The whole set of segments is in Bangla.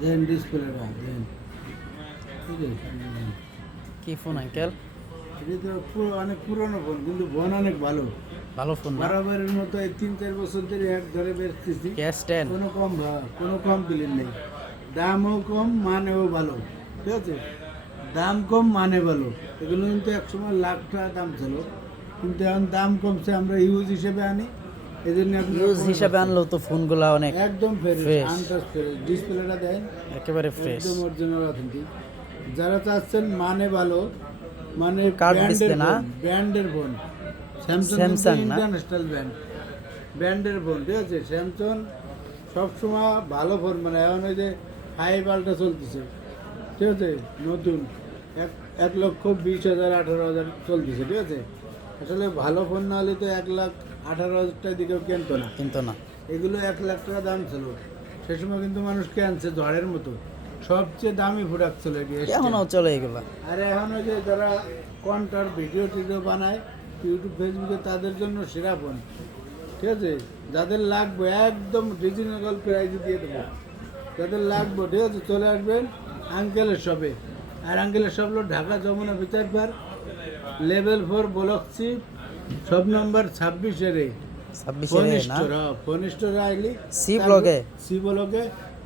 দেন ডিসপ্লেটা দেন, ঠিক আছে। কি ফোন আঙ্কেল? এটা তো অনেক পুরনো ফোন, কিন্তু ফোন অনেক ভালো। ভালো ফোন না? বরাবরের মতো এই 3-4 বছর ধরে এক ধরে বেচতেছি। S10 কোনো কমপ্লেন নেই। দামও কম, মানেও ভালো, ঠিক আছে। দাম কম, মানে ভালো। এগুলো কিন্তু একসময় লাখ টাকা দাম ছিল, কিন্তু এখন দাম কমছে। আমরা ইউজ হিসেবে আনি, এই জন্য ইউজ হিসাবে আনলেও তো ফোনগুলো অনেক একদম ফ্রেশ, fresh। Untouch fresh. ডিসপ্লেটা দেন, একেবারে ফ্রেশ। একদম অরিজিনাল অথেন্টিক। যারা চাচ্ছেন মানে ভালো, মানে কার্ড ডিসপ্লে না? ব্র্যান্ডের ফোন, স্যামসাং না? ইন্টারন্যাশনাল ব্র্যান্ডের ফোন, ঠিক আছে। স্যামসাং সবসময় ভালো ফোন, মানে এখন ওই যে 5 আলট্রা চলতেছে, ঠিক আছে, নতুন 1,20,000 18,000 চলতেছে, ঠিক আছে। আসলে ভালো ফোন না হলে তো 1,18,000 দিকেও কিনতো না। কিন্তু না, এগুলো 1,00,000 টাকা দাম ছিল সে সময়, কিন্তু মানুষ কিনছে ঝড়ের মতো। সবচেয়ে দামি প্রোডাক্ট ছিল এটি। এখনও চলে এগুলো। আর এখন ওই যে যারা কন্টার ভিডিও টিডিও বানায় ইউটিউব ফেসবুকে, তাদের জন্য সেরা ফোন, ঠিক আছে। যাদের লাগবে একদম রিজনেবল প্রাইসে দিয়ে দেবো, যাদের লাগবে, ঠিক আছে, চলে আসবেন আঙ্কেলের শপে। আর আঙ্কেলের শপ হলো ঢাকা যমুনা বিচার পার্ক, লেভেল 4, ব্লক সি, সব নম্বর 26-এর। 26 না? ফোন স্টোরে আইলি সি ব্লগে? সি ব্লগে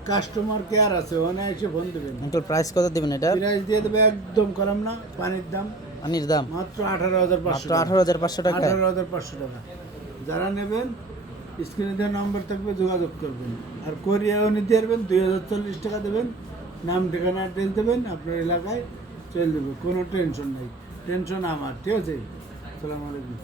কাস্টমার কেয়ার আছে, ওখানে এসে ফোন দেবেন। আঙ্কেল প্রাইস কত দিবেন এটা? প্রাইস দিয়ে দেবে একদম কলাম না, পানির দাম। পানির দাম মাত্র 18,500 মাত্র 18,500 টাকা। 18,500 টাকা। যারা নেবেন স্ক্রিনে দেওয়া নম্বর থাকবে, যোগাযোগ করবেন। আর কোরিয়াও নিতে পারবেন, 2,040 টাকা দেবেন, নাম ঠিকানা অ্যাড্রেস দেবেন, আপনার এলাকায় চলে দেবে, কোনো টেনশন নেই। টেনশন আমার, ঠিক আছে। আসসালামু আলাইকুম।